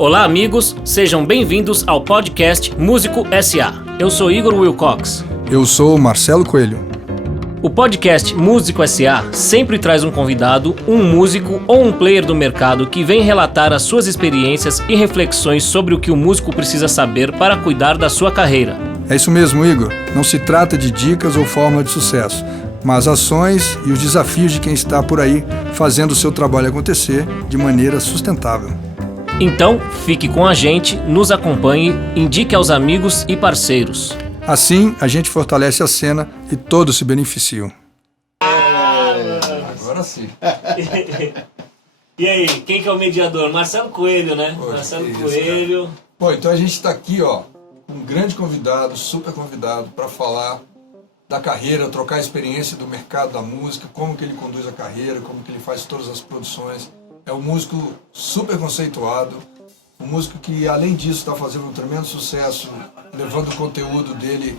Olá, amigos, sejam bem-vindos ao podcast Músico S.A. Eu sou Igor Wilcox. Eu sou Marcelo Coelho. O podcast Músico S.A. sempre traz um convidado, um músico ou um player do mercado que vem relatar as suas experiências e reflexões sobre o que o músico precisa saber para cuidar da sua carreira. É isso mesmo, Igor. Não se trata de dicas ou fórmula de sucesso, mas ações e os desafios de quem está por aí fazendo o seu trabalho acontecer de maneira sustentável. Então, fique com a gente, nos acompanhe, indique aos amigos e parceiros. Assim, a gente fortalece a cena e todos se beneficiam. Agora sim. E aí, quem que é o mediador? Marcelo Coelho, né? Poxa, Marcelo isso, Coelho. cara. Bom, então a gente está aqui, ó, com um grande convidado, super convidado, para falar da carreira, trocar a experiência do mercado da música, como que ele conduz a carreira, como que ele faz todas as produções. É um músico super conceituado, um músico que, além disso, está fazendo um tremendo sucesso, levando o conteúdo dele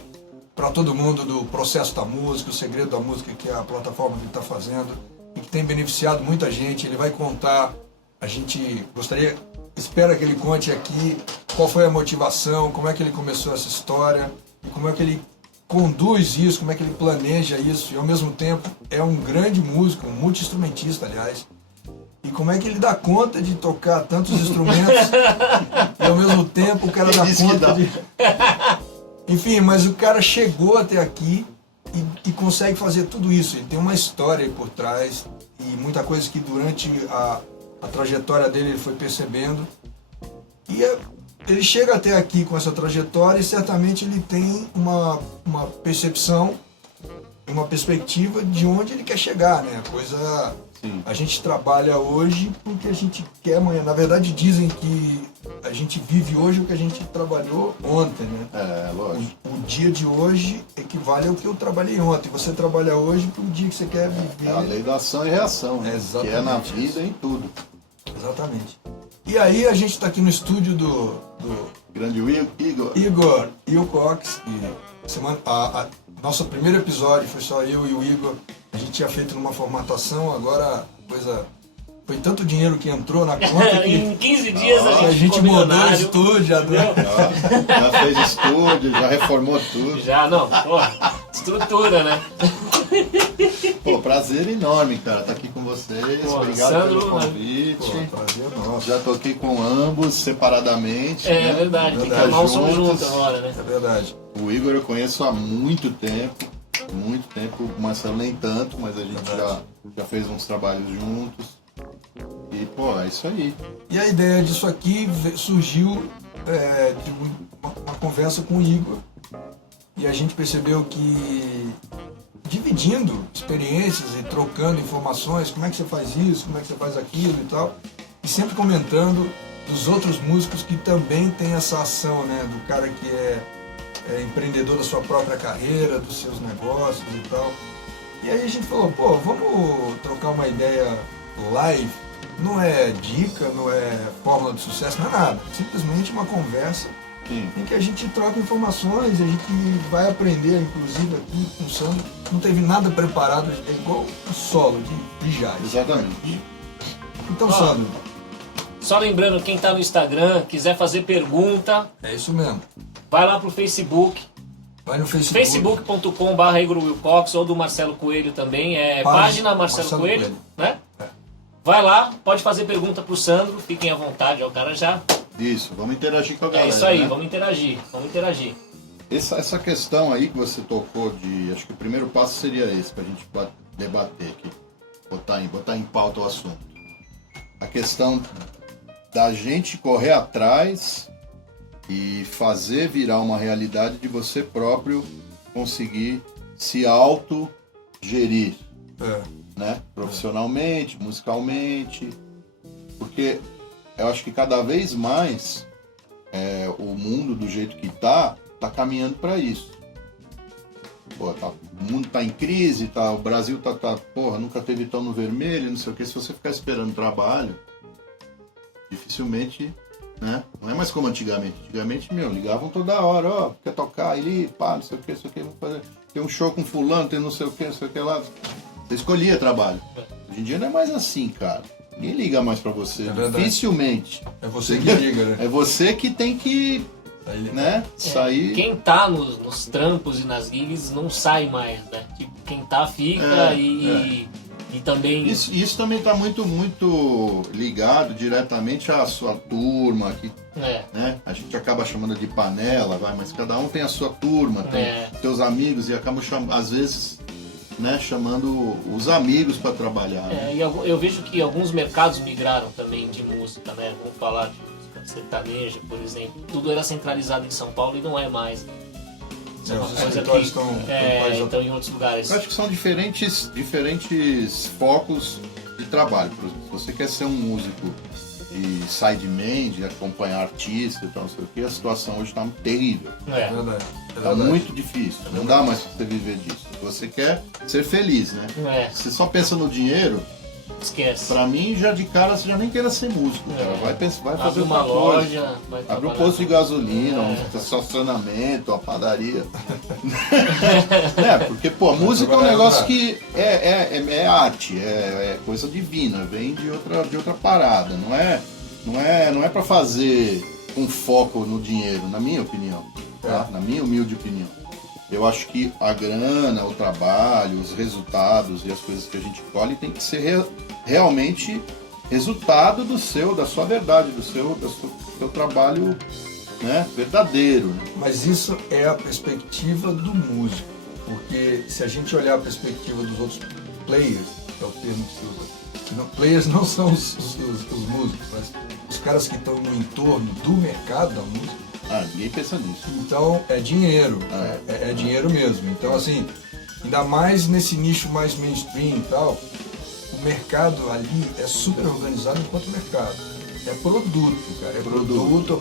para todo mundo do processo da música, o segredo da música, que é a plataforma que ele está fazendo, e que tem beneficiado muita gente. Ele vai contar, a gente espera que ele conte aqui qual foi a motivação, como é que ele começou essa história, e como é que ele conduz isso, como é que ele planeja isso, e ao mesmo tempo é um grande músico, um multi-instrumentista, aliás. E como é que ele dá conta de tocar tantos instrumentos e ao mesmo tempo o cara dá conta de... Enfim, mas o cara chegou até aqui e consegue fazer tudo isso. Ele tem uma história aí por trás e muita coisa que durante a trajetória dele ele foi percebendo. E ele chega até aqui com essa trajetória e certamente ele tem uma percepção, uma perspectiva de onde ele quer chegar, né? Sim. A gente trabalha hoje porque a gente quer amanhã. Na verdade, dizem que a gente vive hoje o que a gente trabalhou ontem, né? É, lógico. O dia de hoje equivale ao que eu trabalhei ontem. Você trabalha hoje para o dia que você quer viver. É a lei da ação e reação, né? Exatamente. Que é na vida e em tudo. Exatamente. E aí a gente está aqui no estúdio do Grande Igor. Igor Wilcox. Nosso primeiro episódio foi só eu e o Igor. A gente tinha feito numa formatação, agora foi tanto dinheiro que entrou na conta que Em 15 dias a gente ficou mudou o milionário. estúdio. Já fez estúdio, já reformou tudo. Já, não, pô, estrutura, né? Pô, prazer enorme, cara, estar aqui com vocês. Pô, Obrigado Sandro, pelo convite. Pô, prazer nosso. Já toquei com ambos separadamente. É né? verdade, tem que Verdade, amar o som juntos. junto agora, né? É verdade. O Igor eu conheço há muito tempo. O Marcelo nem tanto, mas a gente já fez uns trabalhos juntos. E, pô, é isso aí. E a ideia disso aqui surgiu de uma conversa com o Igor. E a gente percebeu que, dividindo experiências e trocando informações, como é que você faz isso, como é que você faz aquilo e tal, e sempre comentando dos outros músicos que também têm essa ação, né, do cara que é empreendedor da sua própria carreira, dos seus negócios e tal. E aí a gente falou, pô, vamos trocar uma ideia live. Não é dica, não é fórmula de sucesso, não é nada. Simplesmente uma conversa em que a gente troca informações, a gente vai aprender, inclusive aqui com o Sandro. Não teve nada preparado, é igual o solo de jazz. Exatamente. Então, Sandro, Só lembrando, quem tá no Instagram, quiser fazer pergunta, é isso mesmo. vai lá pro Facebook, Vai no Facebook. facebook.com/Igor Wilcox, ou do Marcelo Coelho também, página Marcelo Coelho, né? Vai lá, pode fazer pergunta pro Sandro, fiquem à vontade, ó, o cara já... Isso, vamos interagir com a galera. É isso aí, né? vamos interagir. Essa questão aí que você tocou acho que o primeiro passo seria esse, pra gente debater aqui, botar em pauta o assunto. A questão da gente correr atrás e fazer virar uma realidade de você próprio conseguir se autogerir, né? Profissionalmente, musicalmente, porque eu acho que cada vez mais o mundo do jeito que tá caminhando para isso. Pô, o mundo tá em crise, o Brasil porra, nunca teve tão no vermelho, não sei o que. Se você ficar esperando trabalho, dificilmente, né? Não é mais como antigamente. Antigamente, ligavam toda hora, ó, quer tocar ali, pá, não sei o que, vamos fazer. Tem um show com fulano, tem não sei o que lá. Você escolhia trabalho. Hoje em dia não é mais assim, cara. Ninguém liga mais pra você, É verdade. dificilmente. É você que liga, né? É você que tem que, Aí, né, sair... Quem tá nos trampos e nas gigs não sai mais, né? Tipo, quem tá fica e também... Isso também está muito ligado diretamente à sua turma, que, né? A gente acaba chamando de panela, mas cada um tem a sua turma, tem seus amigos e acaba às vezes, né, chamando os amigos para trabalhar. Né? E eu vejo que alguns mercados migraram também de música, né? Vamos falar de música sertaneja, por exemplo. Tudo era centralizado em São Paulo e não é mais. Isso é uma os coisa escritórios que estão em outros lugares. Eu acho que são diferentes focos de trabalho. Por exemplo, se você quer ser um músico de sideman, de acompanhar artistas e tal, não sei o que, a situação hoje está terrível. É verdade. Está muito difícil. Não dá mais para você viver disso. Você quer ser feliz, né? Você só pensa no dinheiro. Esquece. Pra mim, já de cara, você já nem queira ser músico, cara. Vai fazer uma outra loja, coisa. Abre um posto de gasolina, um estacionamento, uma padaria. Porque, pô, música é um negócio que é arte, é coisa divina, vem de outra parada. Não é pra fazer com foco no dinheiro, na minha opinião. Tá? Na minha humilde opinião. Eu acho que a grana, o trabalho, os resultados e as coisas que a gente colhe tem que ser realmente resultado da sua verdade, do seu trabalho, né, verdadeiro. Né? Mas isso é a perspectiva do músico, porque se a gente olhar a perspectiva dos outros players, é o termo que se usa, players não são os músicos, mas os caras que estão no entorno do mercado da música. Ninguém pensa nisso. Então é dinheiro, é dinheiro mesmo. Então assim, ainda mais nesse nicho mais mainstream e tal, o mercado ali é super organizado enquanto mercado. É produto, cara. É produto.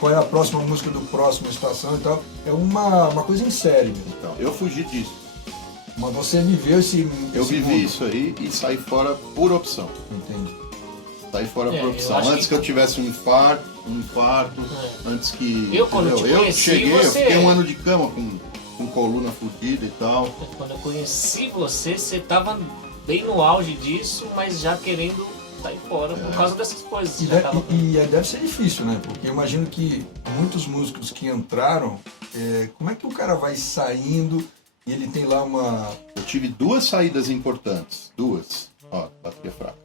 Qual é a próxima música do próximo estação e tal. É uma coisa em série mesmo. Então, eu fugi disso. Mas você viveu esse Eu vivi mundo. isso aí e saí fora por opção. Entendi. Saí fora por opção. Antes que eu tivesse um infarto, antes que... Quando eu te conheci, cheguei, eu fiquei um ano de cama com coluna fodida e tal. Quando eu conheci você estava bem no auge disso, mas já querendo sair fora por causa dessas coisas. E deve ser difícil, né? Porque eu imagino que muitos músicos que entraram, como é que o cara vai saindo e ele tem lá uma... Eu tive 2 saídas importantes. 2. Ó, bateu fraco.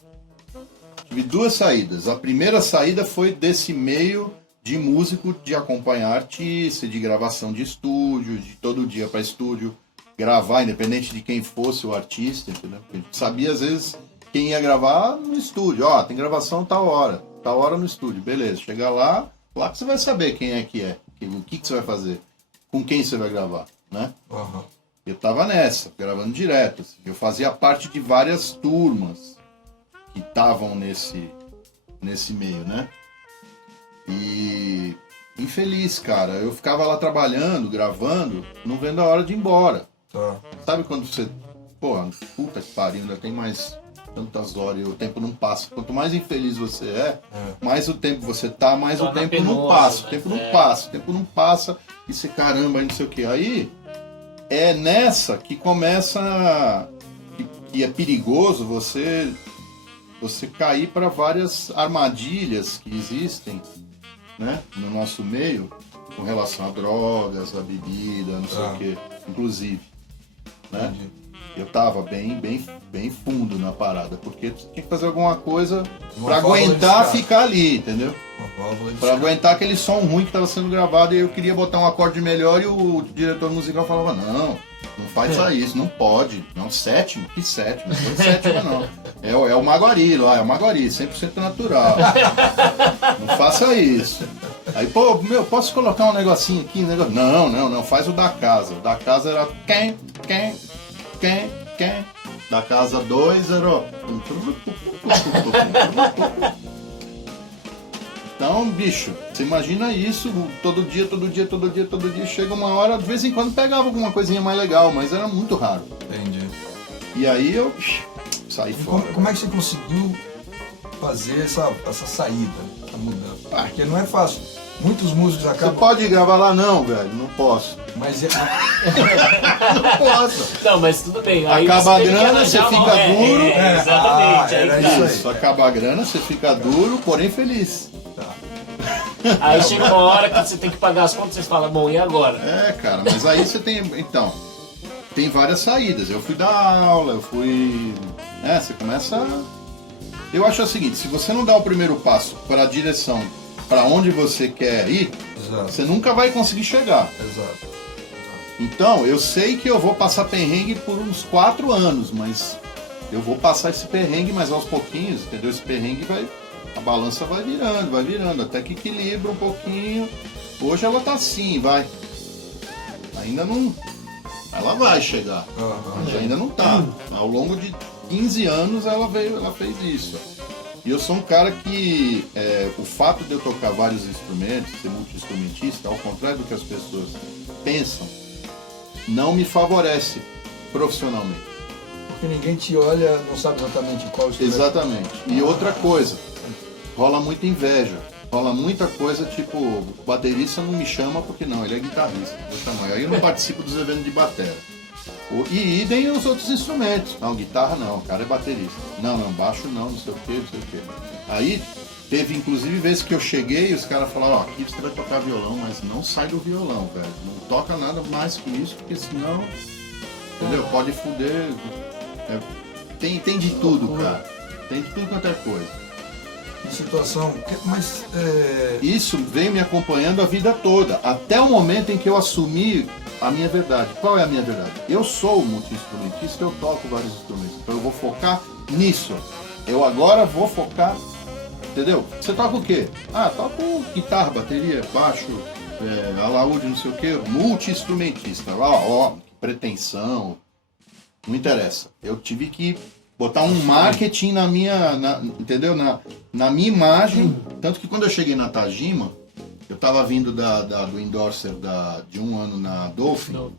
Tive 2 saídas. A primeira saída foi desse meio de músico, de acompanhar artista, de gravação de estúdio, de todo dia para estúdio, gravar, independente de quem fosse o artista, entendeu? A gente sabia, às vezes, quem ia gravar no estúdio. Tem gravação tal hora no estúdio, beleza. Chega lá que você vai saber quem é, o que você vai fazer, com quem você vai gravar, né? Uhum. Eu tava nessa, gravando direto. Assim. Eu fazia parte de várias turmas que estavam nesse meio, né? E infeliz, cara. Eu ficava lá trabalhando, gravando, não vendo a hora de ir embora. Tá. Sabe quando você... puta que pariu, ainda tem mais tantas horas e o tempo não passa. Quanto mais infeliz você mais o tempo você tá, mais o tempo não passa. O tempo não passa. E você, caramba, aí não sei o que. Aí é nessa que começa... que é perigoso você cair para várias armadilhas que existem, né, no nosso meio, com relação a drogas, a bebida, não sei o que, inclusive, né? Eu tava bem fundo na parada, porque tinha que fazer alguma coisa para aguentar ficar ali, entendeu? Para aguentar aquele som ruim que estava sendo gravado, e eu queria botar um acorde melhor e o diretor musical falava, não faz só isso, não pode. Não, sétimo? Que sétimo? Não foi sétimo, não. É o Maguari lá, é o Maguari, 100% natural. Não faça isso. Aí, posso colocar um negocinho aqui? Não, faz o da casa. O da casa era quem? Da casa 2 era... Então, bicho, você imagina isso, todo dia, chega uma hora, de vez em quando pegava alguma coisinha mais legal, mas era muito raro. Entendi. E aí eu saí fora. Como é que você conseguiu fazer essa saída, essa mudança? Porque não é fácil. Muitos músicos Você acabam... pode gravar lá? Não, velho, não posso. Mas Não posso. Não, mas tudo bem. Aí Acaba a tem que grana, arranjar você uma- fica duro. exatamente. era aí, tá. isso aí. Isso, acaba a grana, você fica duro, porém feliz. Aí chega uma hora que você tem que pagar as contas e você fala, bom, e agora? É, cara, mas aí você tem. Então, tem várias saídas. Eu fui dar aula, eu fui. Você começa. Eu acho o seguinte: se você não dá o primeiro passo para a direção, para onde você quer ir, Exato, você nunca vai conseguir chegar. exato. Então, eu sei que eu vou passar perrengue por uns 4 anos, mas eu vou passar esse perrengue, mas aos pouquinhos, entendeu? Esse perrengue vai. A balança vai virando, até que equilibra um pouquinho. Hoje ela tá assim, vai. Ainda não. Ela vai chegar. Mas ainda não tá. Ao longo de 15 anos ela fez isso. E eu sou um cara que o fato de eu tocar vários instrumentos, ser multi-instrumentista, ao contrário do que as pessoas pensam, não me favorece profissionalmente. Porque ninguém te olha, não sabe exatamente qual instrumento. Exatamente. E outra coisa, rola muita inveja. Rola muita coisa, tipo, o baterista não me chama porque não, ele é guitarrista. Aí eu não participo dos eventos de bateria. E idem os outros instrumentos. Não, guitarra não, o cara é baterista. Não, baixo não sei o que. Aí teve inclusive vezes que eu cheguei e os caras falaram, ó, aqui você vai tocar violão, mas não sai do violão, velho. Não toca nada mais que isso, porque senão, entendeu? Pode fuder. Tem de tudo, cara. Tem de tudo quanto é coisa. Que situação, mas... Isso veio me acompanhando a vida toda, até o momento em que eu assumi a minha verdade. Qual é a minha verdade? Eu sou multi-instrumentista, eu toco vários instrumentos, então eu vou focar nisso. Eu agora vou focar, entendeu? Você toca o quê? Toco guitarra, bateria, baixo, alaúde, não sei o quê, multi-instrumentista. Ó, pretensão, não interessa. Eu tive que botar um marketing na minha, entendeu? Na minha imagem. Tanto que quando eu cheguei na Tajima, eu tava vindo do endorser de um ano na Dolphin.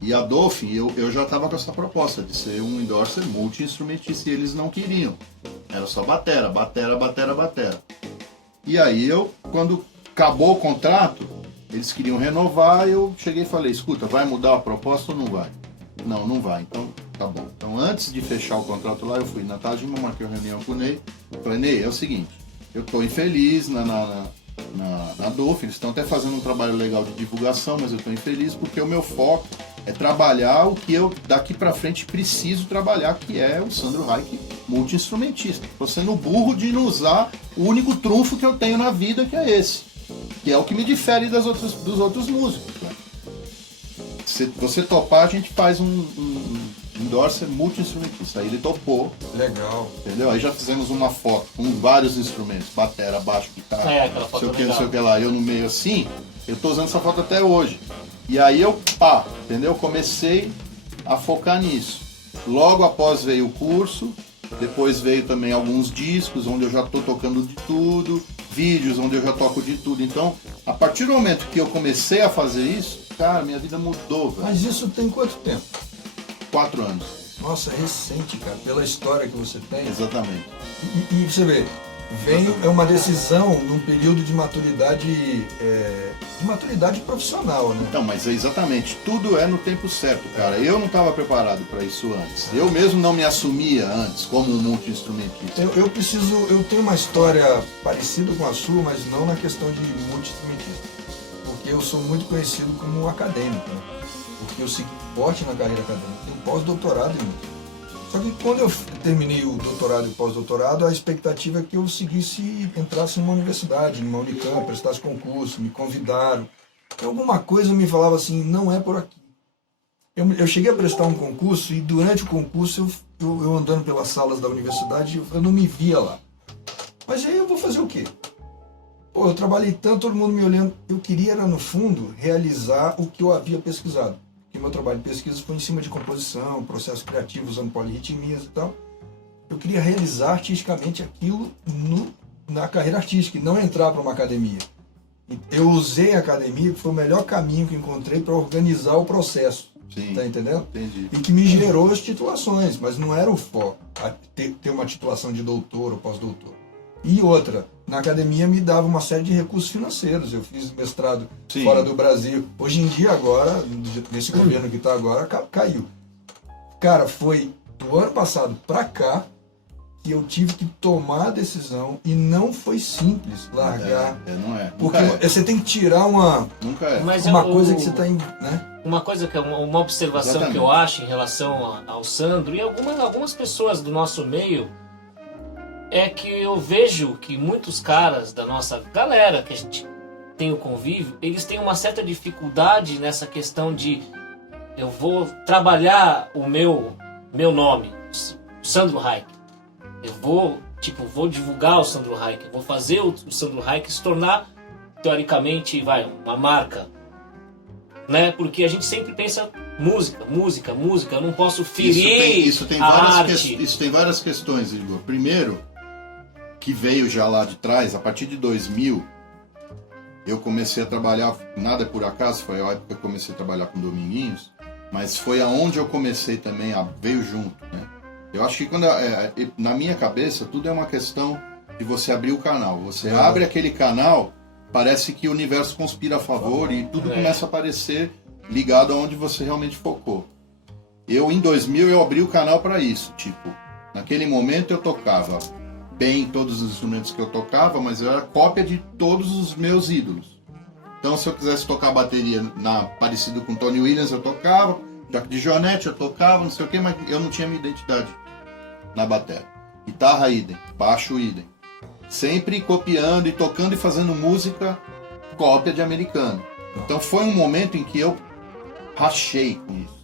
E a Dolphin, eu já tava com essa proposta de ser um endorser multi-instrumentista e eles não queriam. Era só batera. E aí quando acabou o contrato, eles queriam renovar, eu cheguei e falei, escuta, vai mudar a proposta ou não vai? Não vai, então tá bom. Então antes de fechar o contrato lá, eu fui na Tajima, marquei uma reunião com o Ney. Falei, Ney, é o seguinte, eu tô infeliz na Dolphin, eles estão até fazendo um trabalho legal de divulgação, mas eu tô infeliz porque o meu foco é trabalhar o que eu daqui pra frente preciso trabalhar, que é o Sandro Reich multi-instrumentista. Tô sendo burro de não usar o único trunfo que eu tenho na vida, que é esse. Que é o que me difere dos outros músicos, né? Se você topar, a gente faz um endorser multi-instrumentista. Aí ele topou. Legal. Entendeu? Aí já fizemos uma foto com vários instrumentos, batera, baixo, guitarra, aquela foto não sei o que lá, eu no meio assim, eu tô usando essa foto até hoje. E aí entendeu? Comecei a focar nisso. Logo após veio o curso, depois veio também alguns discos, onde eu já tô tocando de tudo, vídeos onde eu já toco de tudo. Então, a partir do momento que eu comecei a fazer isso, cara, minha vida mudou, velho. Mas isso tem quanto tempo? 4 anos. Nossa, é recente, cara, pela história que você tem. Exatamente. E você vê, é uma decisão num período de maturidade profissional, né? Então, mas é exatamente, tudo é no tempo certo, cara. Eu não estava preparado para isso antes. Eu mesmo não me assumia antes como um multi-instrumentista. Eu tenho uma história parecida com a sua, mas não na questão de multi-instrumentista. Porque eu sou muito conhecido como um acadêmico, né? Porque eu segui forte na carreira acadêmica, tenho pós-doutorado em música. Só que quando eu terminei o doutorado e o pós-doutorado, a expectativa é que eu entrasse numa universidade, numa Unicamp, prestasse concurso, me convidaram. E alguma coisa me falava assim, não é por aqui. Eu cheguei a prestar um concurso e durante o concurso, eu andando pelas salas da universidade, eu não me via lá. Mas aí eu vou fazer o quê? Eu trabalhei tanto, todo mundo me olhando. Eu queria, era no fundo, realizar o que eu havia pesquisado. Porque meu trabalho de pesquisa foi em cima de composição, processos criativos, usando polirritmias e tal. Eu queria realizar artisticamente aquilo na carreira artística e não entrar para uma academia. Eu usei a academia, que foi o melhor caminho que encontrei para organizar o processo. Sim, tá entendendo? Entendi. E que me gerou as titulações, mas não era o foco, ter uma titulação de doutor ou pós-doutor. E outra, na academia me dava uma série de recursos financeiros. Eu fiz mestrado Sim. fora do Brasil. Hoje em dia, agora, nesse governo que está agora, caiu. Cara, foi do ano passado para cá que eu tive que tomar a decisão e não foi simples largar. Não é. Porque Nunca é. você tem que tirar uma Mas coisa que você está em... Né? Uma coisa que é uma observação Exatamente. que eu acho em relação ao Sandro e algumas pessoas do nosso meio é que eu vejo que muitos caras da nossa galera que a gente tem o convívio, eles têm uma certa dificuldade nessa questão de eu vou trabalhar o meu nome, Sandro Hayek. Eu vou divulgar o Sandro Hayek, eu vou fazer o Sandro Hayek se tornar teoricamente, uma marca. Né? Porque a gente sempre pensa música, eu não posso ferir isso tem a várias arte. Isso tem várias questões, Igor. Primeiro, que veio já lá de trás, a partir de 2000, eu comecei a trabalhar, nada por acaso, foi a época que eu comecei a trabalhar com Dominguinhos, mas foi aonde eu comecei também, veio junto, né? Eu acho que na minha cabeça, tudo é uma questão de você abrir o canal. Você abre aquele canal, parece que o universo conspira a favor e tudo começa a aparecer ligado aonde você realmente focou. Em 2000, eu abri o canal para isso. Tipo, naquele momento eu tocava bem todos os instrumentos que eu tocava, mas eu era cópia de todos os meus ídolos. Então, se eu quisesse tocar bateria parecido com Tony Williams, eu tocava. Jack DeJohnette, eu tocava, não sei o que, mas eu não tinha minha identidade na bateria. Guitarra, idem. Baixo, idem. Sempre copiando e tocando e fazendo música cópia de americano. Então foi um momento em que eu rachei com isso.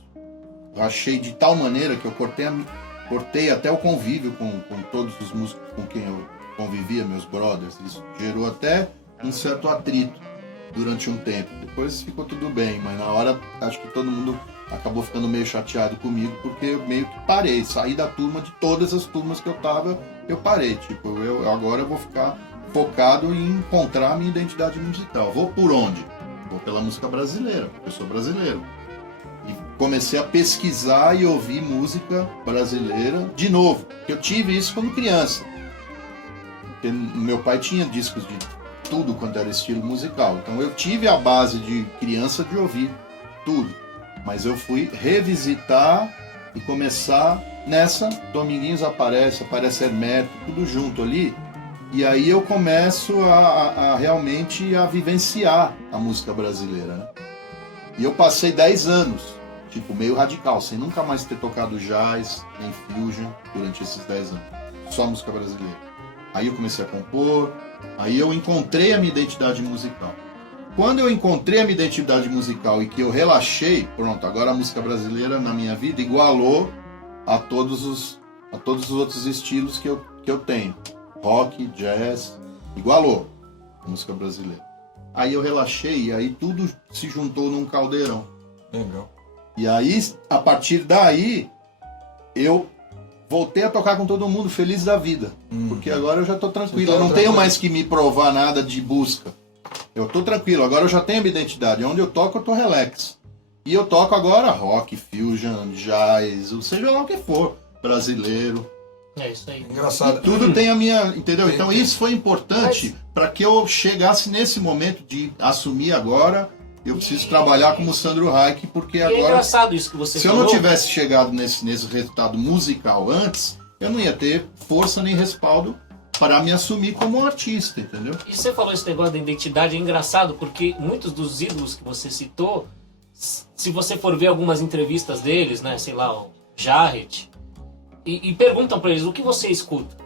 Rachei de tal maneira que eu cortei até o convívio com todos os músicos com quem eu convivia, meus brothers. Isso gerou até um certo atrito durante um tempo. Depois ficou tudo bem, mas na hora acho que todo mundo acabou ficando meio chateado comigo, porque eu meio que parei, saí da turma, de todas as turmas que eu tava, eu parei, tipo, agora eu vou ficar focado em encontrar a minha identidade musical. Vou por onde? Vou pela música brasileira, porque eu sou brasileiro. E comecei a pesquisar e ouvir música brasileira de novo, porque eu tive isso quando criança. Porque meu pai tinha discos de tudo quanto era estilo musical, então eu tive a base de criança de ouvir tudo. Mas eu fui revisitar e começar nessa. Dominguinhos aparece Hermeto, tudo junto ali. E aí eu começo a realmente a vivenciar a música brasileira, né? E eu passei 10 anos, tipo, meio radical, sem nunca mais ter tocado jazz, nem fusion, durante esses 10 anos. Só música brasileira. Aí eu comecei a compor, aí eu encontrei a minha identidade musical. Quando eu encontrei a minha identidade musical e que eu relaxei, pronto, agora a música brasileira na minha vida igualou a todos os outros estilos que eu tenho. Rock, jazz, igualou a música brasileira. Aí eu relaxei e aí tudo se juntou num caldeirão. Legal. E aí, a partir daí, eu voltei a tocar com todo mundo, feliz da vida. Porque agora eu já tô tranquilo, eu não tenho mais que me provar nada de busca. Eu tô tranquilo, agora eu já tenho a minha identidade. Onde eu toco, eu tô relax. E eu toco agora rock, fusion, jazz, seja lá o que for, brasileiro. É isso aí. Engraçado. E tudo tem a minha... Entendeu? Então isso foi importante para que eu chegasse nesse momento de assumir agora. Eu preciso trabalhar como Sandro Hayek, porque agora... É engraçado isso que você se falou. eu não tivesse chegado nesse resultado musical antes, eu não ia ter força nem respaldo para me assumir como um artista, entendeu? E você falou esse negócio da identidade, é engraçado, porque muitos dos ídolos que você citou, se você for ver algumas entrevistas deles, né, sei lá, o Jarrett, e perguntam pra eles o que você escuta.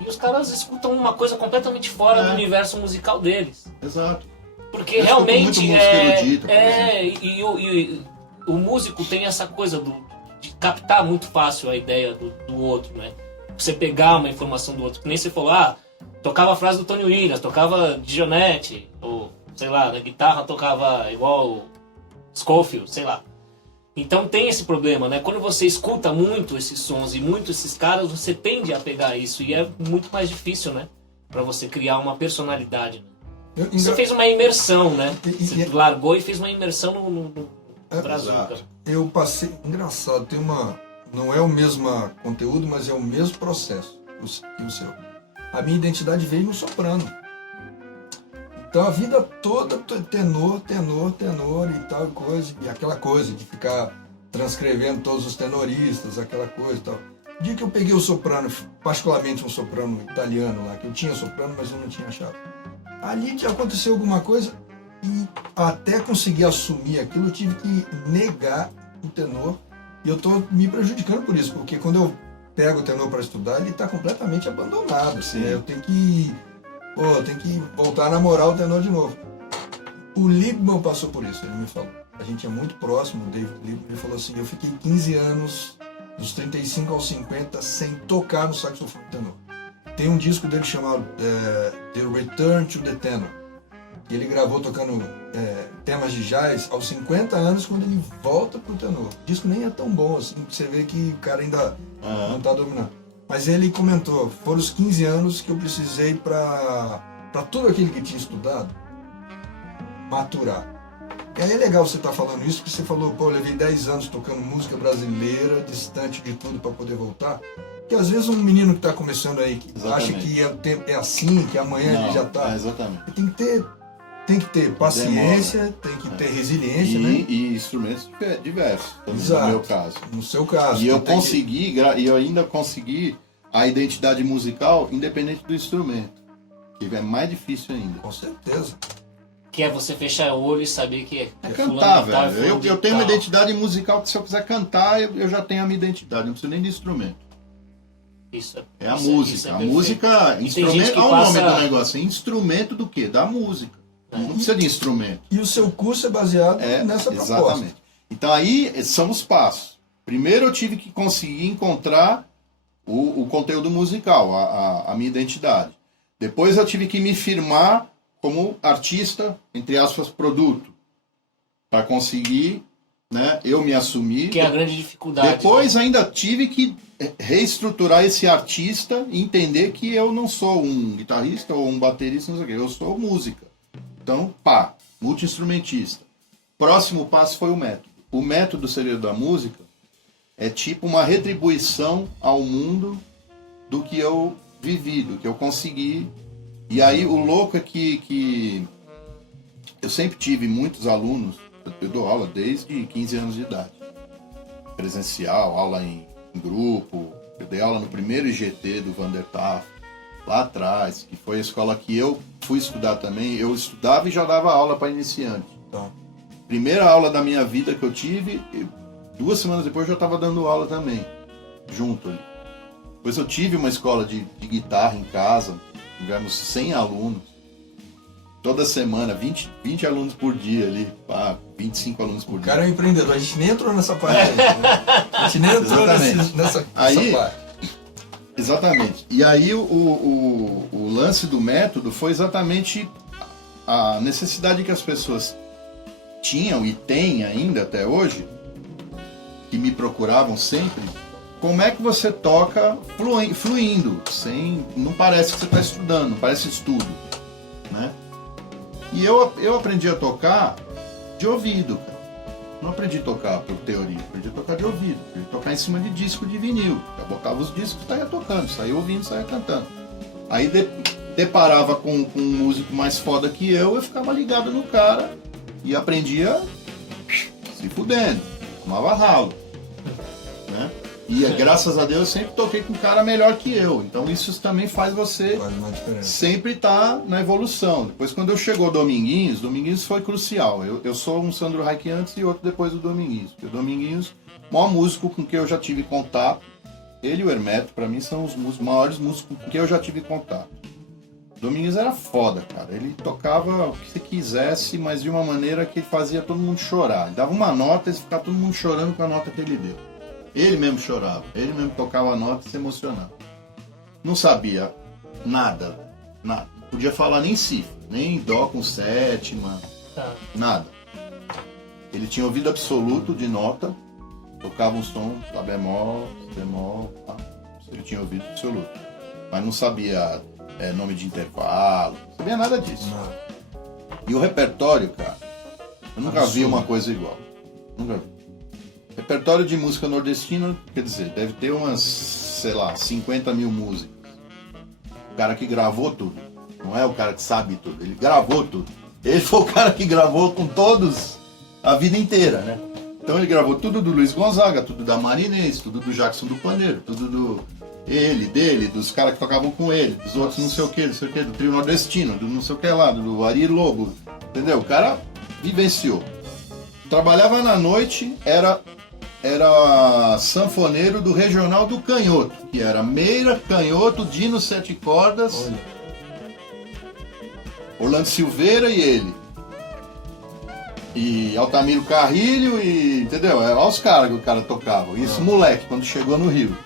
E os caras escutam uma coisa completamente fora do universo musical deles. Exato. Porque Eu escuto realmente muito música erudita, por exemplo. e o músico tem essa coisa de captar muito fácil a ideia do outro, né? Você pegar uma informação do outro, que nem você falou, tocava a frase do Tony Williams, tocava DeJohnette, ou sei lá, na guitarra tocava igual Scofield, sei lá. Então tem esse problema, né? Quando você escuta muito esses sons e muito esses caras, você tende a pegar isso e é muito mais difícil, né? Pra você criar uma personalidade, né? Você fez uma imersão, né? Você largou e fez uma imersão no Brazuca. Eu passei... Engraçado, tem uma... Não é o mesmo conteúdo, mas é o mesmo processo que o seu. a minha identidade veio no soprano. Então a vida toda tenor e tal coisa, e aquela coisa de ficar transcrevendo todos os tenoristas, aquela coisa e tal. O dia que eu peguei o soprano, particularmente um soprano italiano lá, que eu tinha soprano, mas eu não tinha achado. Ali aconteceu alguma coisa e até conseguir assumir aquilo, eu tive que negar o tenor, e eu estou me prejudicando por isso, porque quando eu pego o tenor para estudar, ele está completamente abandonado. Assim, eu tenho que voltar a namorar o tenor de novo. O Liebman passou por isso, ele me falou. A gente é muito próximo, o David Liebman, ele falou assim, eu fiquei 15 anos, dos 35 aos 50, sem tocar no saxofone tenor. Tem um disco dele chamado The Return to the Tenor, que ele gravou tocando temas de jazz aos 50 anos, quando ele volta pro tenor. O disco nem é tão bom assim, você vê que o cara ainda não está dominando. Mas ele comentou, foram os 15 anos que eu precisei para tudo aquilo que tinha estudado, maturar. E aí é legal você estar falando isso, porque você falou, pô, eu levei 10 anos tocando música brasileira, distante de tudo para poder voltar. Porque às vezes um menino que está começando aí, que acha que é assim, que amanhã ele já está... Exatamente. Tem que ter paciência, tem que ter resiliência, né? E instrumentos diversos, também, Exato. no meu caso. No seu caso. E eu ainda consegui a identidade musical independente do instrumento, que é mais difícil ainda. Com certeza. Que é você fechar o olho e saber que É cantar, velho. Eu tenho uma identidade musical que se eu quiser cantar, eu já tenho a minha identidade, não preciso nem de instrumento. Isso É a música. A música, instrumento, olha o nome do negócio, instrumento do quê? Da música. Não precisa de instrumento. E o seu curso é baseado nessa proposta. Exatamente. Então aí são os passos. Primeiro eu tive que conseguir encontrar o conteúdo musical, a minha identidade. Depois eu tive que me firmar como artista, entre aspas, produto, para conseguir, né, eu me assumir. Que é a grande dificuldade. Depois ainda tive que reestruturar esse artista e entender que eu não sou um guitarrista ou um baterista, não sei o quê, eu sou música. Então, multi-instrumentista. Próximo passo foi o método. O método Segredo da Música é tipo uma retribuição ao mundo do que eu vivi, do que eu consegui. E aí o louco é que eu sempre tive muitos alunos, eu dou aula desde 15 anos de idade. Presencial, aula em grupo, eu dei aula no primeiro IGT do Vandertaf, lá atrás, que foi a escola que eu fui estudar também. Eu estudava e já dava aula para iniciante. Então, primeira aula da minha vida que eu tive, 2 semanas depois eu já estava dando aula também, junto ali. Depois eu tive uma escola de guitarra em casa, tivemos 100 alunos, toda semana, 20 alunos por dia ali, 25 alunos por dia. O cara é um empreendedor, a gente nem entrou nessa parte aí, né? A gente nem entrou nessa parte. Exatamente. E aí o lance do método foi exatamente a necessidade que as pessoas tinham e têm ainda até hoje, que me procuravam sempre. Como é que você toca fluindo, não parece que você está estudando, não parece estudo, né? E eu aprendi a tocar de ouvido, cara. Não aprendi a tocar por teoria, aprendi a tocar de ouvido, aprendi a tocar em cima de disco de vinil. Eu botava os discos e saía tocando, saía ouvindo, saía cantando. Aí deparava com um músico mais foda que eu ficava ligado no cara e aprendia se fudendo, tomava ralo, né? E graças a Deus eu sempre toquei com um cara melhor que eu. Então isso também faz você sempre estar na evolução. Depois quando eu chegou o Dominguinhos foi crucial. Eu sou um Sandro Reich antes e outro depois do Dominguinhos. Porque o Dominguinhos, o maior músico com quem eu já tive contato, ele e o Hermeto, pra mim, são os maiores músicos com quem eu já tive contato. O Dominguinhos era foda, cara. Ele tocava o que você quisesse, mas de uma maneira que fazia todo mundo chorar. Ele dava uma nota e ficava todo mundo chorando com a nota que ele deu. Ele mesmo chorava, ele mesmo tocava a nota e se emocionava. Não sabia nada. Não podia falar nem cifra, nem dó com sétima, nada. Ele tinha ouvido absoluto de nota, tocava um som, lá bemol, ele tinha ouvido absoluto. Mas não sabia nome de intervalo, não sabia nada disso. E o repertório, cara, eu nunca vi uma coisa igual. Nunca vi. Repertório de música nordestina, quer dizer, deve ter umas, 50 mil músicas. cara que gravou tudo. Não é o cara que sabe tudo, ele gravou tudo. Ele foi o cara que gravou com todos a vida inteira, né? Então ele gravou tudo do Luiz Gonzaga, tudo da Marinês, tudo do Jackson do Pandeiro, tudo dele, dos caras que tocavam com ele, dos outros não sei o que, do Trio Nordestino, do não sei o que lá, do Ari Lobo, entendeu? O cara vivenciou. Trabalhava na noite, era sanfoneiro do Regional do Canhoto, que era Meira, Canhoto, Dino Sete Cordas, olha, Orlando Silveira e ele. E Altamiro Carrilho e... entendeu? Olha os caras que o cara tocava. Isso moleque, quando chegou no Rio.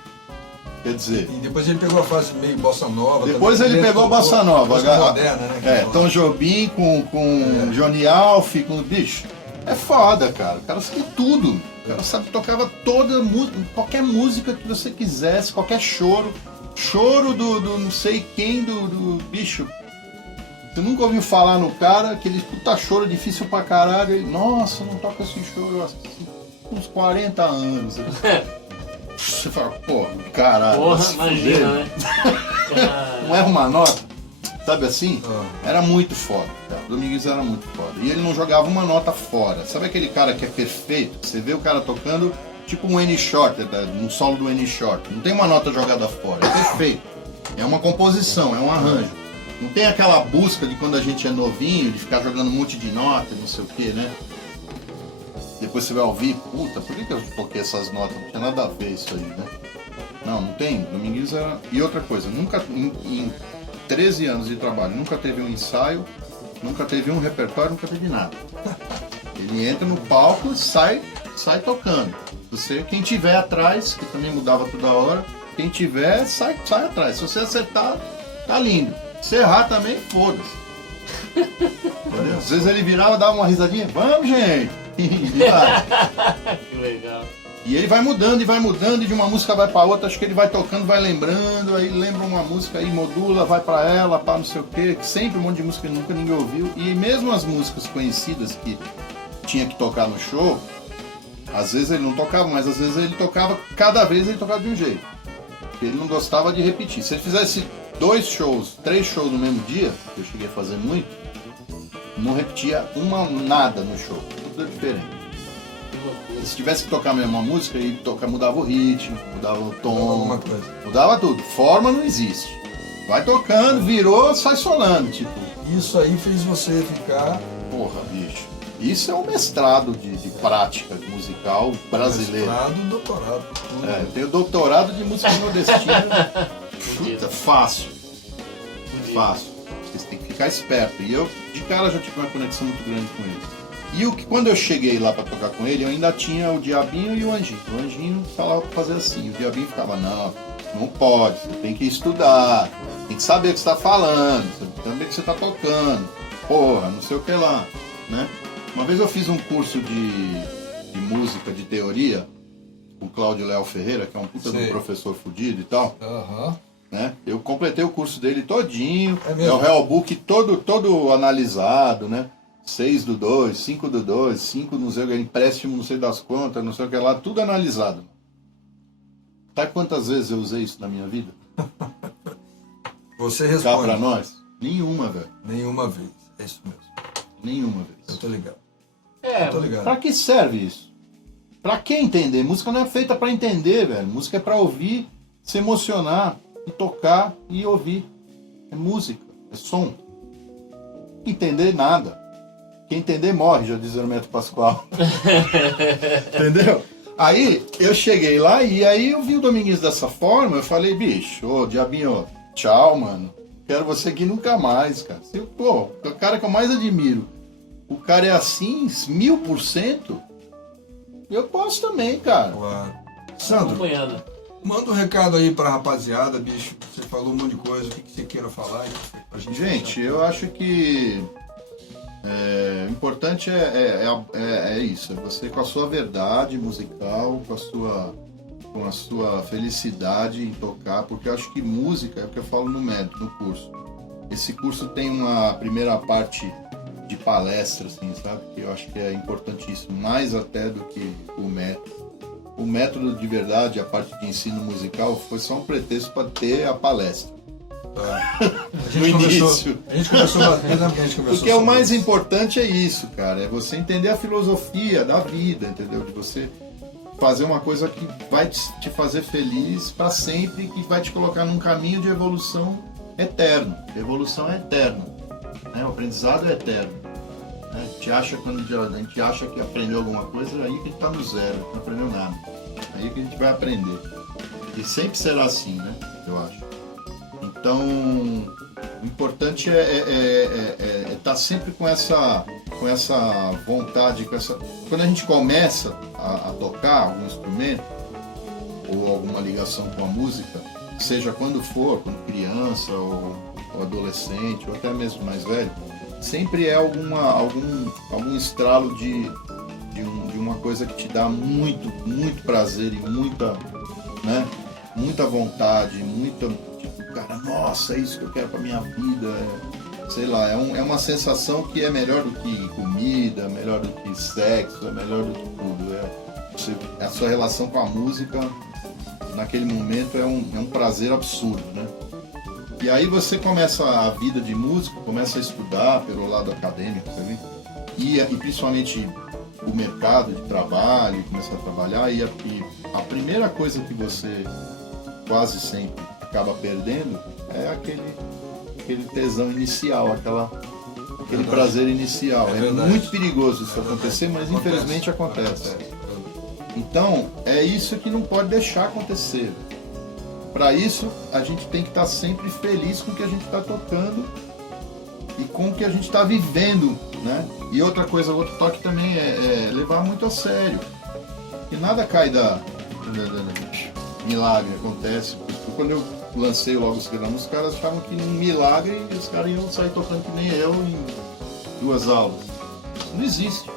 Quer dizer... E depois ele pegou a fase meio bossa nova. Depois ele pegou a bossa nova. Bossa moderna, né? Tom Jobim com Johnny Alf, com... Bicho, é foda, cara. O cara sabe tudo. O cara sabe, tocava qualquer música que você quisesse, qualquer choro. Choro do não sei quem, do bicho... Você nunca ouviu falar no cara, aquele puta choro difícil pra caralho. Ele, nossa, não toca esse choro há uns 40 anos. Você fala, pô, caralho. Porra, imagina, né? Não é uma nota? Sabe assim? Era muito foda, cara. O Dominguinhos era muito foda. E ele não jogava uma nota fora. Sabe aquele cara que é perfeito? Você vê o cara tocando tipo um N Shorter, um solo do N Shorter. Não tem uma nota jogada fora, é perfeito. É uma composição, é um arranjo. Não tem aquela busca de quando a gente é novinho, de ficar jogando um monte de nota, não sei o que, né? Depois você vai ouvir, puta, por que eu toquei essas notas? Não tinha nada a ver isso aí, né? Não tem. Dominguinhos era... E outra coisa, nunca, em 13 anos de trabalho, nunca teve um ensaio, nunca teve um repertório, nunca teve nada. Ele entra no palco e sai tocando. Quem tiver atrás, que também mudava toda hora, quem tiver, sai atrás. Se você acertar, tá lindo. Se errar também, foda-se. Às vezes ele virava, dava uma risadinha, vamos, gente! Que legal. E ele vai mudando, e de uma música vai pra outra, acho que ele vai tocando, vai lembrando, aí lembra uma música, aí modula, vai pra ela, pá, não sei o quê, sempre um monte de música que nunca ninguém ouviu. E mesmo as músicas conhecidas que tinha que tocar no show, às vezes ele não tocava, mas às vezes ele tocava, cada vez ele tocava de um jeito. Porque ele não gostava de repetir. Se ele fizesse 2 shows, 3 shows no mesmo dia, que eu cheguei a fazer muito, não repetia nada no show, tudo diferente. Se tivesse que tocar a mesma música, ele mudava o ritmo, mudava o tom, mudava tudo. Forma não existe. Vai tocando, virou, sai solando, tipo. Isso aí fez você ficar... Porra, bicho. Isso é um mestrado de prática musical brasileira. Mestrado, doutorado. Eu tenho doutorado de música nordestina. Puta, fácil. Fácil. Vocês têm que ficar esperto. E eu, de cara, já tive uma conexão muito grande com ele. E quando eu cheguei lá pra tocar com ele, eu ainda tinha o Diabinho e o Anjinho. O Anjinho falava pra fazer assim. O Diabinho ficava, não pode, você tem que estudar, tem que saber o que você tá falando, você tem que saber o que você tá tocando. Porra, não sei o que lá, né? Uma vez eu fiz um curso de música, de teoria, com o Cláudio Léo Ferreira, que é um puta de um professor fudido e tal. Né? Eu completei o curso dele todinho, é o Real Book todo analisado, né? 6 do 2, 5 do 2, 5 não sei o que, empréstimo não sei das quantas, não sei o que lá, tudo analisado. Sabe quantas vezes eu usei isso na minha vida? Você responde. Cá pra nós? Nenhuma, velho. Nenhuma vez, é isso mesmo. Nenhuma vez. Eu tô ligado. Eu tô ligado. Pra que serve isso? Pra que entender? Música não é feita pra entender, velho. Música é pra ouvir, se emocionar, e tocar e ouvir. É música, é som. Entender nada. Quem entender morre, já diz o Hermeto Pascoal. Entendeu? Aí eu cheguei lá e aí eu vi o Dominguinhos dessa forma, eu falei, bicho, ô Diabinho, tchau, mano. Quero você aqui nunca mais, cara. Pô, o cara que eu mais admiro, o cara é assim, 1000%, eu posso também, cara. Claro. Sandro, manda um recado aí pra rapaziada, bicho. Você falou um monte de coisa, o que você queira falar. Pra gente, eu acho que o importante é isso, é você com a sua verdade musical, com a sua felicidade em tocar, porque eu acho que música é o que eu falo no curso. Esse curso tem uma primeira parte de palestra, assim, sabe? Que eu acho que é importantíssimo, mais até do que o método. O método de verdade, a parte de ensino musical, foi só um pretexto para ter a palestra. No início. A gente começou a bater, porque o mais importante é isso, cara. É você entender a filosofia da vida, entendeu? De você fazer uma coisa que vai te fazer feliz para sempre, que vai te colocar num caminho de evolução eterno. Evolução é eterna, né? O aprendizado é eterno. Né? Quando a gente acha que aprendeu alguma coisa, aí que a gente está no zero, não aprendeu nada. Aí que a gente vai aprender. E sempre será assim, né? Eu acho. Então, o importante é estar sempre com essa vontade, quando a gente começa a tocar algum instrumento ou alguma ligação com a música, seja quando for, quando criança ou adolescente ou até mesmo mais velho, sempre é algum estralo de uma coisa que te dá muito, muito prazer e muita, né, muita vontade, cara, nossa, é isso que eu quero pra minha vida, sei lá, é uma sensação que é melhor do que comida, melhor do que sexo, é melhor do que tudo, a sua relação com a música naquele momento é um prazer absurdo, né? E aí você começa a vida de músico, começa a estudar pelo lado acadêmico, sabe? E principalmente o mercado de trabalho, começa a trabalhar, e a primeira coisa que você quase sempre acaba perdendo é aquele tesão inicial, aquele prazer inicial. É muito perigoso isso acontecer, mas infelizmente acontece. Então, é isso que não pode deixar acontecer. Para isso, a gente tem que estar sempre feliz com o que a gente está tocando e com o que a gente está vivendo, né? E outra coisa, outro toque também é levar muito a sério. Que nada cai da milagre, acontece. Quando eu lancei logo os Grãos, os caras achavam que um milagre e os caras iam sair tocando que nem eu em 2 aulas. Isso não existe.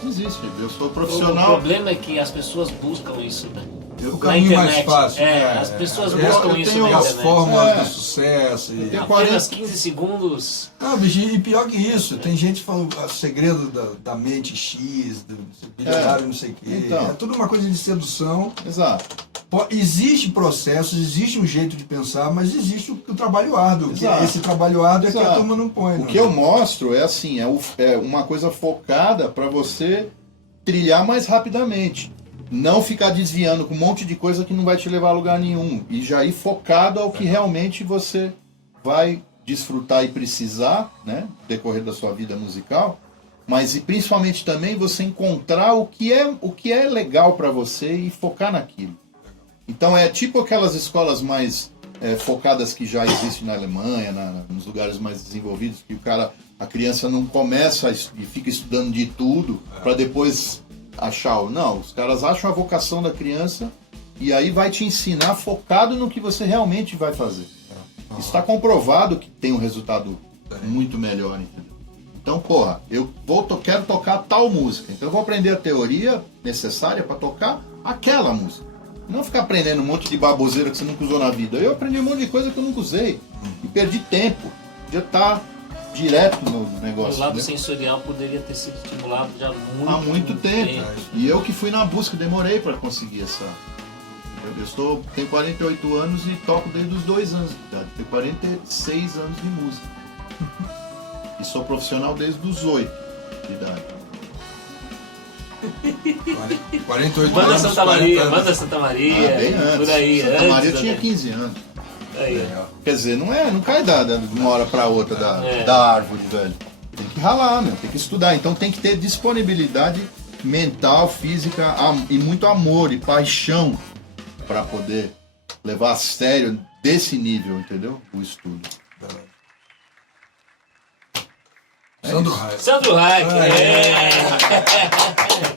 Não existe. Eu sou profissional. O problema é que as pessoas buscam isso, né? O caminho mais fácil. As pessoas buscam isso na internet. As fórmulas do sucesso. Apenas 15 segundos. Não, bicho, e pior que isso, tem gente falando o segredo da mente X, do bilionário não sei o quê. Então. É tudo uma coisa de sedução. Exato. Existe processos, existe um jeito de pensar, mas existe o trabalho árduo. Que Exato. esse trabalho árduo é que a turma não põe. O que eu mostro é assim, é uma coisa focada para você trilhar mais rapidamente. Não ficar desviando com um monte de coisa que não vai te levar a lugar nenhum. E já ir focado ao que realmente você vai desfrutar e precisar, né, no decorrer da sua vida musical. Mas e principalmente também você encontrar o que é legal para você e focar naquilo. Então é tipo aquelas escolas mais focadas que já existem na Alemanha, nos lugares mais desenvolvidos, que a criança não começa e fica estudando de tudo para depois achar. Não, os caras acham a vocação da criança e aí vai te ensinar focado no que você realmente vai fazer. Está comprovado que tem um resultado muito melhor, entendeu? Então, porra, quero tocar tal música, então eu vou aprender a teoria necessária para tocar aquela música. Não ficar aprendendo um monte de baboseira que você nunca usou na vida. Eu aprendi um monte de coisa que eu nunca usei e perdi tempo. Podia estar direto no negócio. O lado sensorial poderia ter sido estimulado já há muito tempo. E eu que fui na busca, demorei para conseguir essa. Tenho 48 anos e toco desde os 2 anos de idade. Tenho 46 anos de música. E sou profissional desde os 8 de idade. 48 manda anos. Santa Maria, manda Santa Maria. Bem antes. Por aí. Santa Maria antes, tinha né? 15 anos. Aí. Quer dizer, não cai de uma hora para outra da árvore, velho. Tem que ralar, meu, tem que estudar. Então tem que ter disponibilidade mental, física e muito amor e paixão para poder levar a sério desse nível, entendeu? O estudo. Sandro Hayek.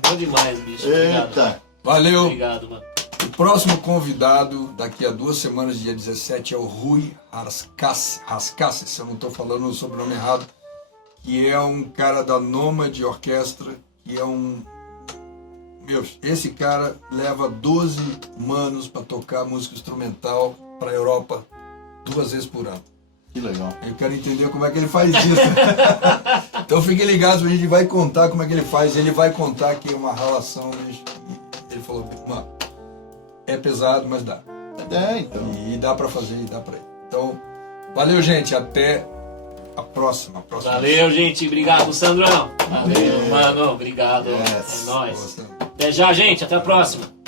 Bom demais, bicho. Eita. Obrigado. Valeu. Obrigado, mano. O próximo convidado, daqui a 2 semanas, dia 17, é o Rui Rascasse, se eu não estou falando o sobrenome errado, que é um cara da Nômade Orquestra, que é esse cara leva 12 manos para tocar música instrumental para a Europa 2 vezes por ano. Que legal. Eu quero entender como é que ele faz isso. Então fiquem ligados, a gente vai contar como é que ele faz. Ele vai contar que é uma relação. Ele falou, mano, é pesado, mas dá. Então. E dá pra fazer, e dá pra ir. Então, Valeu, gente. Até a próxima. Valeu, gente. Obrigado, Sandrão. Valeu, mano. Obrigado. É nóis. Até já, gente. Até a próxima.